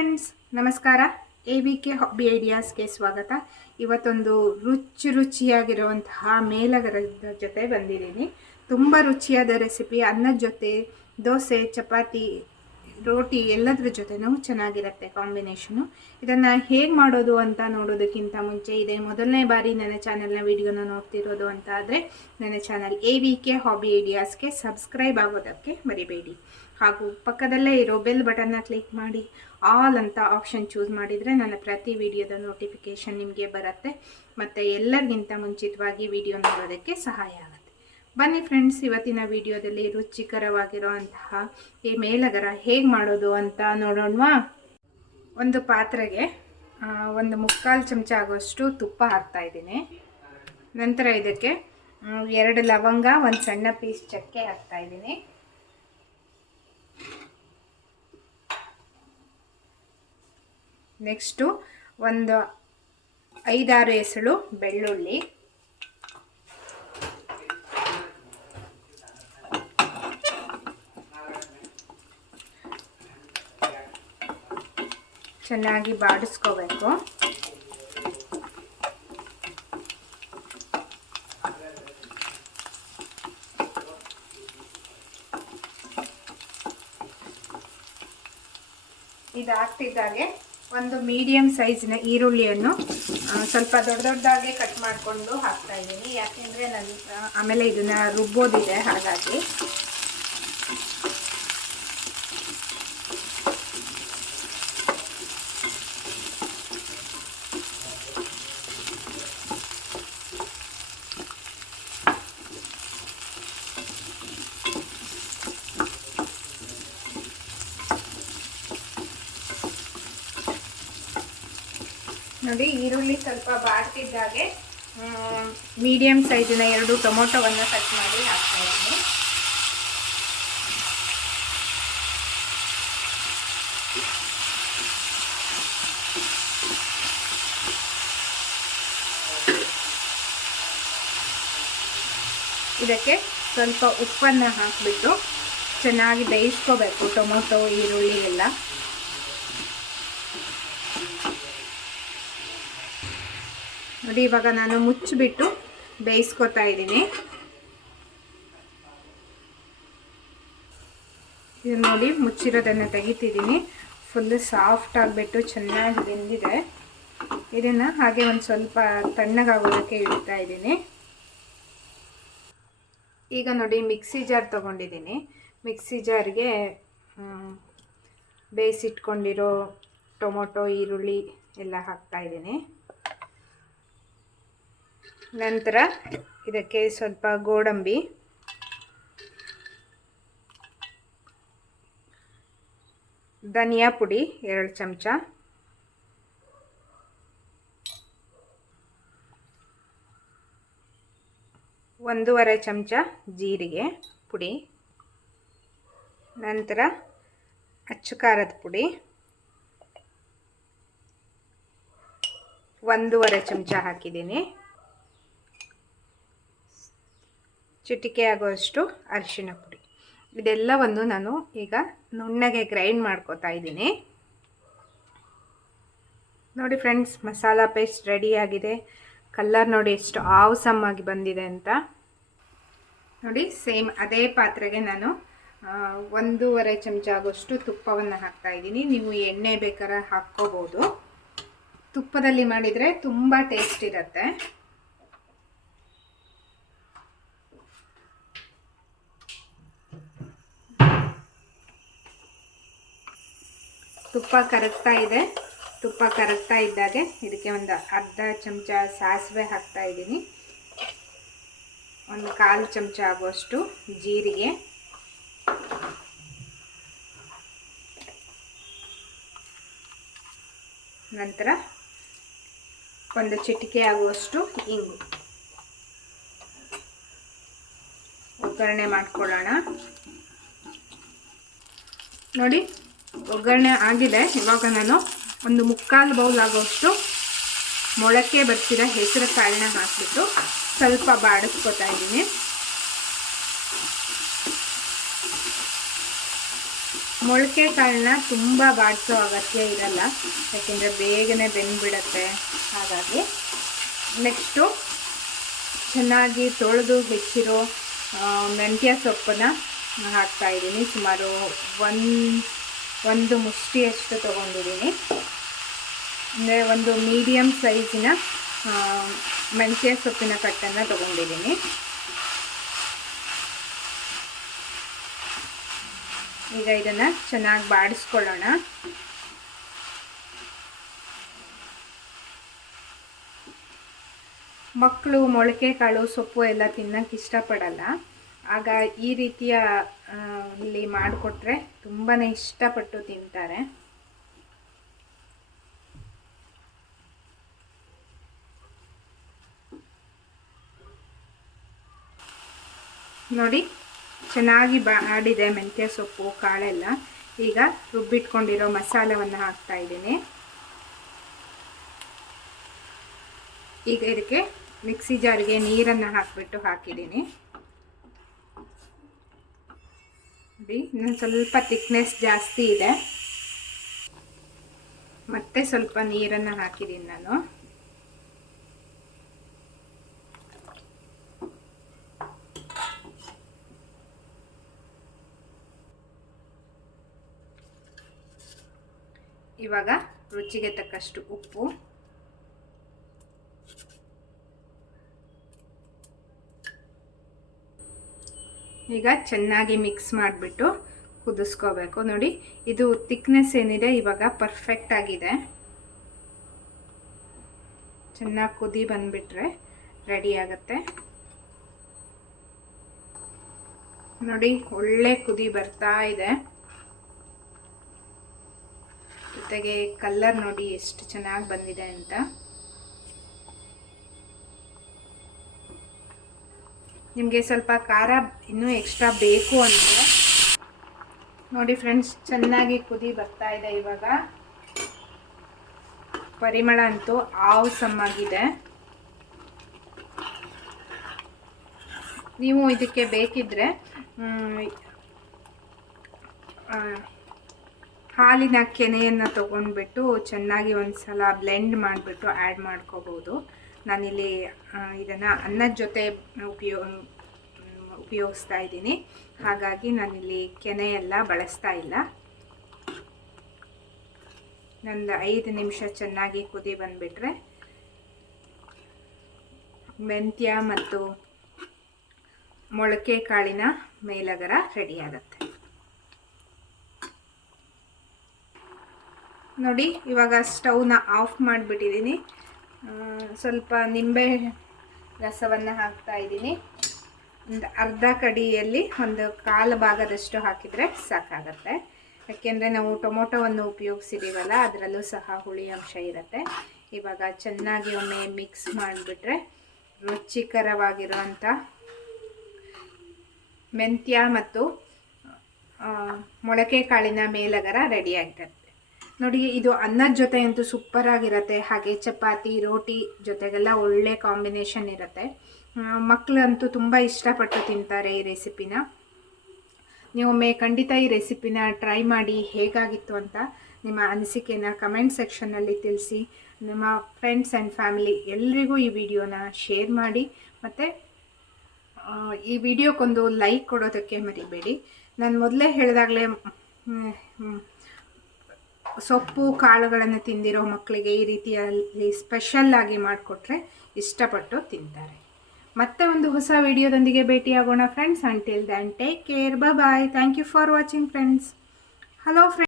ನಮಸ್ಕಾರ. A V K hobby ಐಡಿಯಾಸ್ಗೆ ಸ್ವಾಗತ. ಇವತ್ತೊಂದು ರುಚಿ ರುಚಿಯಾಗಿರುವಂತಹ ಮೇಲಗರದ ಜೊತೆ ಬಂದಿದ್ದೀನಿ. ತುಂಬ ರುಚಿಯಾದ ರೆಸಿಪಿ ಅನ್ನದ ಜೊತೆ, ದೋಸೆ, ಚಪಾತಿ, ರೋಟಿ ಎಲ್ಲದರ ಜೊತೆನೂ ಚೆನ್ನಾಗಿರುತ್ತೆ ಕಾಂಬಿನೇಷನು ಇದನ್ನು ಹೇಗೆ ಮಾಡೋದು ಅಂತ ನೋಡೋದಕ್ಕಿಂತ ಮುಂಚೆ ಇದೇ ಮೊದಲನೇ ಬಾರಿ ನನ್ನ ಚಾನಲ್ನ ವಿಡಿಯೋನ ನೋಡ್ತಿರೋದು ಅಂತ ಆದರೆ, ನನ್ನ channel A V K hobby ಐಡಿಯಾಸ್ಗೆ subscribe ಆಗೋದಕ್ಕೆ ಮರಿಬೇಡಿ. ಹಾಗೂ ಪಕ್ಕದಲ್ಲೇ ಇರೋ ಬೆಲ್ ಬಟನ್ನ ಕ್ಲಿಕ್ ಮಾಡಿ ಆಲ್ ಅಂತ ಆಪ್ಷನ್ ಚೂಸ್ ಮಾಡಿದರೆ ನನ್ನ ಪ್ರತಿ ವಿಡಿಯೋದ ನೋಟಿಫಿಕೇಷನ್ ನಿಮಗೆ ಬರುತ್ತೆ. ಮತ್ತು ಎಲ್ಲರಿಗಿಂತ ಮುಂಚಿತವಾಗಿ ವಿಡಿಯೋ ನೋಡೋದಕ್ಕೆ ಸಹಾಯ ಆಗುತ್ತೆ. ಬನ್ನಿ ಫ್ರೆಂಡ್ಸ್, ಇವತ್ತಿನ ವಿಡಿಯೋದಲ್ಲಿ ರುಚಿಕರವಾಗಿರುವಂತಹ ಈ ಮೇಲಗರ ಹೇಗೆ ಮಾಡೋದು ಅಂತ ನೋಡೋಣವಾ? ಒಂದು ಪಾತ್ರೆಗೆ ಒಂದು ಮುಕ್ಕಾಲು ಚಮಚ ಆಗುವಷ್ಟು ತುಪ್ಪ ಹಾಕ್ತಾ ಇದ್ದೀನಿ. ನಂತರ ಇದಕ್ಕೆ ಎರಡು ಲವಂಗ, ಒಂದು ಸಣ್ಣ ಪೀಸ್ ಚಕ್ಕೆ ಹಾಕ್ತಾ ನೆಕ್ಸ್ಟು ಒಂದು ಐದಾರು ಎಸಳು ಬೆಳ್ಳುಳ್ಳಿ. ಚೆನ್ನಾಗಿ ಬಾಡಿಸ್ಕೋಬೇಕು. ಇದಾಗ್ತಿದ್ದಾಗೆ ಒಂದು ಮೀಡಿಯಂ ಸೈಜ್ನ ಈರುಳ್ಳಿಯನ್ನು ಸ್ವಲ್ಪ ದೊಡ್ಡ ದೊಡ್ಡದಾಗಿ ಕಟ್ ಮಾಡಿಕೊಂಡು ಹಾಕ್ತಾ ಇದ್ದೀನಿ. ಯಾಕೆಂದರೆ ನನ್ನ ಆಮೇಲೆ ಇದನ್ನು ರುಬ್ಬೋದಿದೆ ಹಾಗಾಗಿ. ನೋಡಿ ಈರುಳ್ಳಿ ಸ್ವಲ್ಪ ಬಾಡ್ತಿದ್ದಾಗೆ. ಮೀಡಿಯಮ್ ಸೈಜಿನ ಎರಡು ಟೊಮೊಟೊವನ್ನು ಕಟ್ ಮಾಡಿ ಹಾಕ್ತಾ ಇದ್ದೀನಿ. ಇದಕ್ಕೆ ಸ್ವಲ್ಪ ಉಪ್ಪನ್ನು ಹಾಕಿಬಿಟ್ಟು ಚೆನ್ನಾಗಿ ಬೇಯಿಸ್ಕೋಬೇಕು ಟೊಮೊಟೊ, ಈರುಳ್ಳಿ ಎಲ್ಲ. ನೋಡಿ, ಇವಾಗ ನಾನು ಮುಚ್ಚಿಬಿಟ್ಟು ಬೇಯಿಸ್ಕೊತಾ ಇದ್ದೀನಿ. ಇದು ನೋಡಿ, ಮುಚ್ಚಿರೋದನ್ನು ತೆಗಿತಿದ್ದೀನಿ. ಫುಲ್ಲು ಸಾಫ್ಟ್ ಆಗಿಬಿಟ್ಟು ಚೆನ್ನಾಗಿ ಬೆಂದಿದೆ. ಇದನ್ನು ಹಾಗೆ ಒಂದು ಸ್ವಲ್ಪ ತಣ್ಣಗಾಗೋದಕ್ಕೆ ಇಡ್ತಾ ಇದ್ದೀನಿ. ಈಗ ನೋಡಿ, ಮಿಕ್ಸಿ ಜಾರ್ ತೊಗೊಂಡಿದ್ದೀನಿ. ಮಿಕ್ಸಿ ಜಾರ್ಗೆ ಬೇಯಿಸಿಟ್ಕೊಂಡಿರೋ ಟೊಮೊಟೊ, ಈರುಳ್ಳಿ ಎಲ್ಲ ಹಾಕ್ತಾ ಇದ್ದೀನಿ. ನಂತರ ಇದಕ್ಕೆ ಸ್ವಲ್ಪ ಗೋಡಂಬಿ. ಧನಿಯಾ ಪುಡಿ ಎರಡು ಚಮಚ. ಒಂದೂವರೆ ಚಮಚ ಜೀರಿಗೆ ಪುಡಿ. ನಂತರ ಅಚ್ಚು ಖಾರದ ಪುಡಿ. ಒಂದೂವರೆ ಚಮಚ ಹಾಕಿದ್ದೀನಿ. ಚಿಟಿಕೆ ಆಗುವಷ್ಟು ಅರಿಶಿಣ ಪುಡಿ. ಇದೆಲ್ಲವನ್ನು ನಾನು ಈಗ ನುಣ್ಣಗೆ ಗ್ರೈಂಡ್ ಮಾಡ್ಕೋತಾ ಇದ್ದೀನಿ. ನೋಡಿ ಫ್ರೆಂಡ್ಸ್ ಮಸಾಲ ಪೇಸ್ಟ್ ರೆಡಿಯಾಗಿದೆ ಕಲ್ಲರ್ ನೋಡಿ ಎಷ್ಟು ಆವಸಮ್ ಆಗಿ ಬಂದಿದೆ ಅಂತ. ನೋಡಿ ಸೇಮ್ ಅದೇ ಪಾತ್ರೆಗೆ ನಾನು ಒಂದೂವರೆ ಚಮಚ ಆಗೋಷ್ಟು ತುಪ್ಪವನ್ನು ಹಾಕ್ತಾ ಇದ್ದೀನಿ. ನೀವು ಎಣ್ಣೆ ಬೇಕಾದ್ರೆ ಹಾಕ್ಕೋಬೋದು. ತುಪ್ಪದಲ್ಲಿ ಮಾಡಿದರೆ ತುಂಬ ಟೇಸ್ಟ್ ಇರುತ್ತೆ. ತುಪ್ಪ ಕರಗ್ತಾ ಇದೆ. ತುಪ್ಪ ಕರಗ್ತಾ ಇದ್ದಾಗೆ ಇದಕ್ಕೆ ಒಂದು ಅರ್ಧ ಚಮಚ ಸಾಸಿವೆ ಹಾಕ್ತಾ ಇದ್ದೀನಿ. ಒಂದು ಕಾಲು ಚಮಚ ಆಗುವಷ್ಟು ಜೀರಿಗೆ. ನಂತರ ಒಂದು ಚಿಟಿಕೆ ಆಗುವಷ್ಟು ಇಂಗು. ಒಗ್ಗರಣೆ ಮಾಡ್ಕೊಳ್ಳೋಣ. ನೋಡಿ ಒಗ್ಗರಣೆ ಆಗಿದೆ. ಇವಾಗ ನಾನು ಒಂದು ಮುಕ್ಕಾಲು ಬೌಲ್ ಆಗೋಷ್ಟು ಮೊಳಕೆ ಬರ್ತಿರೋ ಹೆಸರು ಕಾಳನ್ನ ಹಾಕಿಬಿಟ್ಟು ಸ್ವಲ್ಪ ಬಾಡಿಸ್ಕೊತಾ ಇದ್ದೀನಿ. ಮೊಳಕೆ ಕಾಳನ್ನ ತುಂಬ ಬಾಡಿಸೋ ಅಗತ್ಯ ಇರಲ್ಲ. ಯಾಕೆಂದರೆ ಬೇಗನೆ ಬೆಂದ್ಬಿಡತ್ತೆ. ಹಾಗಾಗಿ ನೆಕ್ಸ್ಟು ಚೆನ್ನಾಗಿ ತೊಳೆದು ಹೆಚ್ಚಿರೋ ಮೆಂತ್ಯ ಸೊಪ್ಪನ್ನು ಹಾಕ್ತಾ ಇದ್ದೀನಿ. ಸುಮಾರು ಒಂದು ಒಂದು ಮುಷ್ಟಿಯಷ್ಟು ತೊಗೊಂಡಿದ್ದೀನಿ. ಅಂದರೆ ಒಂದು ಮೀಡಿಯಮ್ ಸೈಜಿನ ಮೆಂತ್ಯ ಸೊಪ್ಪಿನ ಕಟ್ಟನ್ನು ತೊಗೊಂಡಿದ್ದೀನಿ. ಈಗ ಇದನ್ನು ಚೆನ್ನಾಗಿ ಬಾಡಿಸ್ಕೊಳ್ಳೋಣ. ಮಕ್ಕಳು ಮೊಳಕೆ ಕಾಳು ಸೊಪ್ಪು ಎಲ್ಲ ತಿನ್ನಕ್ಕೆ ಇಷ್ಟಪಡಲ್ಲ. ಆಗ ಈ ರೀತಿಯ ಇಲ್ಲಿ ಮಾಡಿಕೊಟ್ರೆ ತುಂಬಾ ಇಷ್ಟಪಟ್ಟು ತಿಂತಾರೆ. ನೋಡಿ, ಚೆನ್ನಾಗಿ ಬಾಡಿದೆ ಮೆಂತ್ಯ ಸೊಪ್ಪು, ಕಾಳೆಲ್ಲ. ಈಗ ರುಬ್ಬಿಟ್ಕೊಂಡಿರೋ ಮಸಾಲವನ್ನು ಹಾಕ್ತಾ ಇದ್ದೀನಿ. ಈಗ ಇದಕ್ಕೆ ಮಿಕ್ಸಿ ಜಾರಿಗೆ ನೀರನ್ನು ಹಾಕಿಬಿಟ್ಟು ಹಾಕಿದ್ದೀನಿ. ನೋಡಿ ಇನ್ನೊಂದು ಸ್ವಲ್ಪ ತಿಕ್ನೆಸ್ ಜಾಸ್ತಿ ಇದೆ. ಮತ್ತೆ ಸ್ವಲ್ಪ ನೀರನ್ನು ಹಾಕಿದ್ದೀನಿ ನಾನು. ಇವಾಗ ರುಚಿಗೆ ತಕ್ಕಷ್ಟು ಉಪ್ಪು. ಈಗ ಚೆನ್ನಾಗಿ ಮಿಕ್ಸ್ ಮಾಡಿಬಿಟ್ಟು ಕುದಿಸ್ಕೋಬೇಕು. ನೋಡಿ, ಇದು ತಿಕ್ನೆಸ್ ಏನಿದೆ, ಇವಾಗ ಪರ್ಫೆಕ್ಟ್ ಆಗಿದೆ. ಚೆನ್ನಾಗಿ ಕುದಿ ಬಂದುಬಿಟ್ರೆ ರೆಡಿ ಆಗುತ್ತೆ. ನೋಡಿ, ಒಳ್ಳೆ ಕುದಿ ಬರ್ತಾ ಇದೆ. ಜೊತೆಗೆ ಕಲ್ಲರ್ ನೋಡಿ ಎಷ್ಟು ಚೆನ್ನಾಗಿ ಬಂದಿದೆ ಅಂತ. ನಿಮಗೆ ಸ್ವಲ್ಪ ಖಾರ ಇನ್ನೂ ಎಕ್ಸ್ಟ್ರಾ ಬೇಕು ಅಂದರೆ, ನೋಡಿ ಫ್ರೆಂಡ್ಸ್ ಚೆನ್ನಾಗಿ ಕುದಿ ಬರ್ತಾ ಇದೆ ಇವಾಗ. ಪರಿಮಳ ಅಂತೂ ಆಗಿದೆ ನೀವು ಇದಕ್ಕೆ ಬೇಕಿದ್ರೆ ಹಾಲಿನ ಕೆನೆಯನ್ನು ತೊಗೊಂಡ್ಬಿಟ್ಟು ಚೆನ್ನಾಗಿ ಒಂದು ಸಲ ಬ್ಲೆಂಡ್ ಮಾಡಿಬಿಟ್ಟು ಆ್ಯಡ್ ಮಾಡ್ಕೋಬೋದು. ನಾನಿಲ್ಲಿ ಇದನ್ನು ಅನ್ನದ ಜೊತೆ ಉಪಯೋ ಉಪಯೋಗಿಸ್ತಾ ಇದ್ದೀನಿ. ಹಾಗಾಗಿ ನಾನಿಲ್ಲಿ ಕೆನೆ ಎಲ್ಲ ಬಳಸ್ತಾ ಇಲ್ಲ. ನಂದು ಐದು ನಿಮಿಷ ಚೆನ್ನಾಗಿ ಕುದಿ ಬಂದುಬಿಟ್ರೆ, ಮೆಂತ್ಯ ಮತ್ತು ಮೊಳಕೆ ಕಾಳಿನ ಮೇಲಗರ ರೆಡಿ ಆಗುತ್ತೆ. ನೋಡಿ, ಇವಾಗ ಸ್ಟವ್ನ ಆಫ್ ಮಾಡಿಬಿಟ್ಟಿದ್ದೀನಿ ಸ್ವಲ್ಪ ನಿಂಬೆ ರಸವನ್ನು ಹಾಕ್ತಾ ಇದ್ದೀನಿ. ಒಂದು ಅರ್ಧ ಕಡಿಯಲ್ಲಿ ಒಂದು ಕಾಲು ಭಾಗದಷ್ಟು ಹಾಕಿದರೆ ಸಾಕಾಗತ್ತೆ. ಯಾಕೆಂದರೆ ನಾವು ಟೊಮೊಟೊವನ್ನು ಉಪಯೋಗಿಸಿದ್ದೀವಲ್ಲ ಅದರಲ್ಲೂ ಸಹ ಹುಳಿ ಅಂಶ ಇರುತ್ತೆ. ಇವಾಗ ಚೆನ್ನಾಗಿ ಒಮ್ಮೆ ಮಿಕ್ಸ್ ಮಾಡಿಬಿಟ್ರೆ ರುಚಿಕರವಾಗಿರುವಂಥ ಮೆಂತ್ಯ ಮತ್ತು ಮೊಳಕೆ ಕಾಳಿನ ಮೇಲಗರ ರೆಡಿ ಆಗಿರುತ್ತೆ ನೋಡಿ, ಇದು ಅನ್ನದ ಜೊತೆ ಅಂತೂ ಸೂಪರ್ ಆಗಿರುತ್ತೆ. ಹಾಗೆ ಚಪಾತಿ, ರೋಟಿ ಜೊತೆಗೆಲ್ಲ ಒಳ್ಳೆ ಕಾಂಬಿನೇಷನ್ ಇರುತ್ತೆ. ಮಕ್ಕಳಂತೂ ತುಂಬ ಇಷ್ಟಪಟ್ಟು ತಿಂತಾರೆ ಈ ರೆಸಿಪಿನ ನೀವೊಮ್ಮೆ ಖಂಡಿತ ಈ ರೆಸಿಪಿನ ಟ್ರೈ ಮಾಡಿ ಹೇಗಾಗಿತ್ತು ಅಂತ ನಿಮ್ಮ ಅನಿಸಿಕೆನ ಕಮೆಂಟ್ ಸೆಕ್ಷನ್ನಲ್ಲಿ ತಿಳಿಸಿ. ನಿಮ್ಮ ಫ್ರೆಂಡ್ಸ್ ಆ್ಯಂಡ್ ಫ್ಯಾಮಿಲಿ ಎಲ್ರಿಗೂ ಈ ವಿಡಿಯೋನ ಶೇರ್ ಮಾಡಿ. ಮತ್ತು ಈ ವಿಡಿಯೋಕ್ಕೊಂದು ಲೈಕ್ ಕೊಡೋದಕ್ಕೆ ಮರಿಬೇಡಿ. ನಾನು ಮೊದಲೇ ಹೇಳಿದಾಗಲೇ ಸೊಪ್ಪು ಕಾಳುಗಳನ್ನು ತಿಂದಿರೋ ಮಕ್ಕಳಿಗೆ ಈ ರೀತಿಯಲ್ಲಿ ಸ್ಪೆಷಲ್ ಆಗಿ ಮಾಡಿಕೊಟ್ರೆ ಇಷ್ಟಪಟ್ಟು ತಿಂತಾರೆ. ಮತ್ತೆ ಒಂದು ಹೊಸ ವಿಡಿಯೋದೊಂದಿಗೆ ಭೇಟಿಯಾಗೋಣ friends until then take care bye thank you for watching friends hello friends